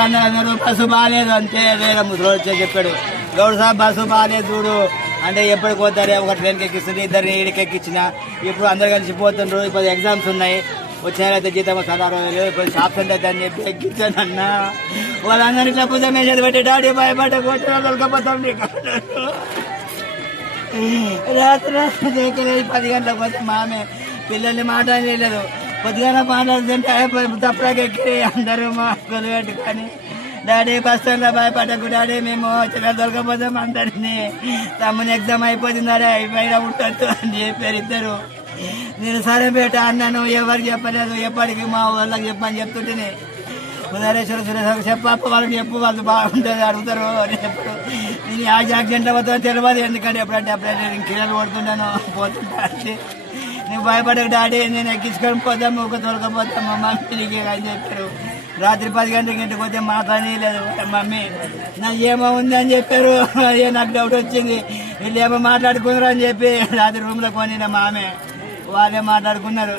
వాళ్ళందరూ అన్నారు బస్సు బాగాలేదు అంతే వేరే ముసలి వచ్చే చెప్పాడు. గౌడ్ సాబ్ బస్సు బాగాలేదు చూడు. అంటే ఎప్పుడు పోతారే? ఒక ట్రైన్కి ఎక్కిస్తుంది ఇద్దరిని ఈడికి ఎక్కించిన ఇప్పుడు అందరు కలిసి పోతుండ్రు ఇప్పుడు ఎగ్జామ్స్ ఉన్నాయి. వచ్చినారైతే జీతం పదహారు వేలు ఇప్పుడు షాప్స్ ఉంటాయి అని చెప్పి ఎక్కించాను అన్న వాళ్ళందరినీ ఇట్లా పూజ మీద పెట్టి డాడీ భయపడ్డ కొట్టిన దొరకపోతాం నీకు రాత్రి పది గంటలకు పోతే మామే. పిల్లల్ని మాట్లాడలేదు పొద్దుగాల మాట్లాడుతుంటే తప్పుడుగా ఎక్కి అందరూ మా కొలు పెట్టుకొని. డాడీ బస్ స్టాండ్లో భయపడకు డాడీ మేము చిన్న దొరకపోతాం అందరినీ. తమ్ముని ఎగ్జామ్ అయిపోతుంది అరే అయిపోయినా ఉండొద్దు అని చెప్పారు ఇద్దరు. నేను సరే బేట అన్నాను ఎవరికి చెప్పలేదు ఎప్పటికీ మా వాళ్ళకి చెప్పని చెప్తుంటేనే. ఉదరేశ్వర సురేశ్వరకు చెప్పప్ప వాళ్ళకి చెప్పు వాళ్ళు బాగుంటుంది అడుగుతారు అని చెప్పారు. నేను ఆ యాక్సిడెంట్ అవుతుందో తెలియదు ఎందుకంటే ఎప్పుడంటే అప్పుడే నేను కిరణ్ కొడుతున్నాను పోతుంటా అంటే. నువ్వు భయపడక డాడీ. నేను ఎక్కించుకొని పోతాము ఒక తొలకపోతాం మమ్మీ మమ్మీకి అని చెప్పారు. రాత్రి పది గంటలకి ఇంటికి పోతే మాట్లాడి లేదు మమ్మీ నా ఏమో ఉంది అని చెప్పారు. అయ్యో నాకు డౌట్ వచ్చింది. వీళ్ళు ఏమో మాట్లాడుకున్నారు అని చెప్పి రాత్రి రూమ్లో కొని మామే. వాళ్ళే మాట్లాడుకున్నారు.